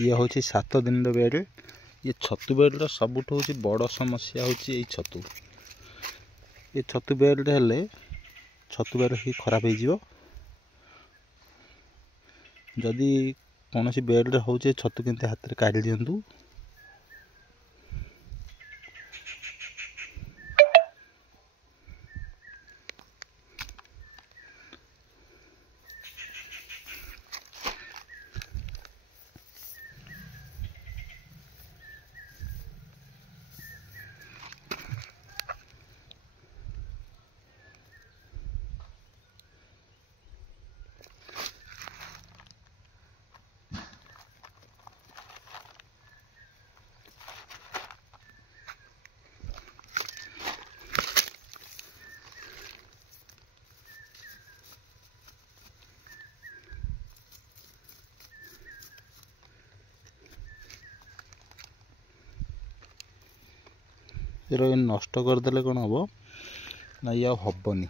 ये हूँ 7 दिन बेड। ये छतु बेड सबुठ हूँ बड़ समस्या हूँ छतु। ये छतु बेड हेले छतु बेड ही खराब हो जदि कौन सी बेड हो छतु केमती हाथ में काढ़ी दिंतु। नष्ट करदे कौन हम ना ये हबनी।